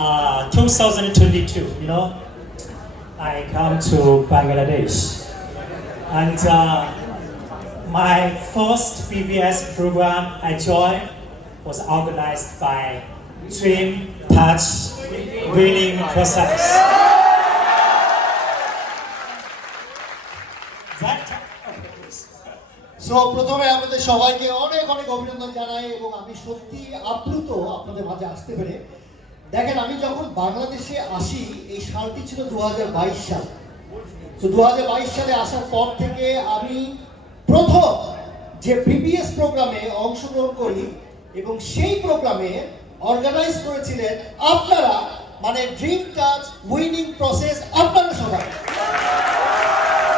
uh, 2022, you know, I come to Bangladesh. And uh, my first BBS program I joined was organized by Dream Touch Winning Process. That, okay, please. So প্রথমে আমাদের সবাইকে অনেক অনেক অভিনন্দন জানাই এবং আমি সত্যি আপ্লুত আপনাদের মাঝে আসতে পেরে দেখেন আমি যখন বাংলাদেশে আসি এই সালটি ছিল দু সাল তো দুহাজার বাইশ সালে আসার পর থেকে আমি প্রথম যে বিবিএস প্রোগ্রামে অংশগ্রহণ করি এবং সেই প্রোগ্রামে অর্গানাইজ করেছিলেন আপনারা মানে ড্রিম টাচ উইনিং প্রসেস আপনারা সবাই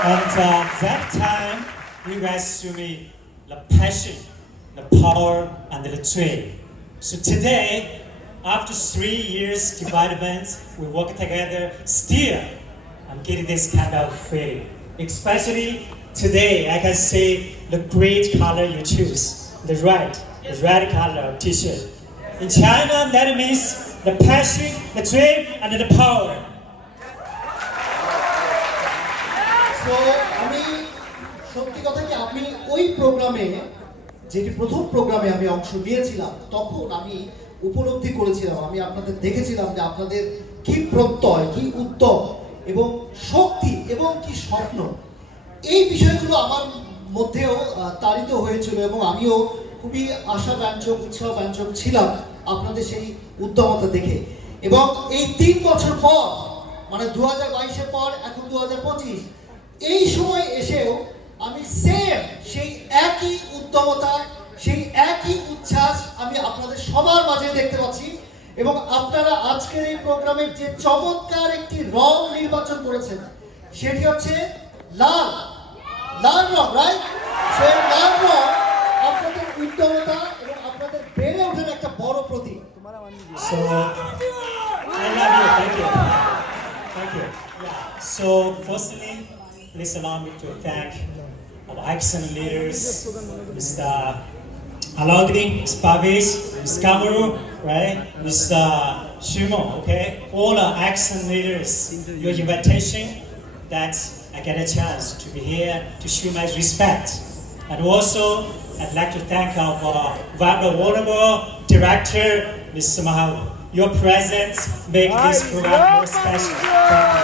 And uh, that time, you guys show me the passion, the power, and the trade. So today, after three years development, we work together. Still, I'm getting this kind of feeling. Especially today, I can see the great color you choose, the red, the red color T-shirt. In China, that means the passion, the dream, and the power. তো আমি সত্যি কথা কি আমি ওই প্রোগ্রামে যেটি প্রথম প্রোগ্রামে আমি অংশ নিয়েছিলাম তখন আমি উপলব্ধি করেছিলাম, আমি আপনাদের দেখেছিলাম যে আপনাদের কি প্রত্যয়, কি উদ্যম এবং শক্তি এবং কি স্বপ্ন। এই বিষয়গুলো আমার মধ্যেও তাড়িত হয়েছিল এবং আমিও খুবই আশা ব্যঞ্জক উৎসাহ ব্যঞ্জক ছিলাম আপনাদের সেই উদ্যমতা দেখে। এবং এই তিন বছর পর মানে দু হাজার বাইশের পর, এখন দু হাজার পঁচিশ, এই সময় এসেও আমি সেম সেই একই উদ্যমতা আপনাদের সবার মাঝে দেখতে পাচ্ছি। এবং আপনারা আজকের এই প্রোগ্রামের যে চমৎকার একটি রং নির্বাচন করেছেন সেটি হচ্ছে লাল। লাল রং রাইট সেই লাল রং আপনাদের উদ্যমতা এবং আপনাদের বেড়ে ওঠার একটা বড় প্রতীক। So, firstly, please allow me to thank our excellent leaders, Mr. Alagri, Mr. Pavis, Mr. Kamaru, right? Mr. Uh, Shumo, okay? All the excellent leaders, your invitation that I get a chance to be here to show my respect. And also, I'd like to thank our uh, Vibrant Vulnerable Director, Mr. Mahal. Your presence makes this program more special.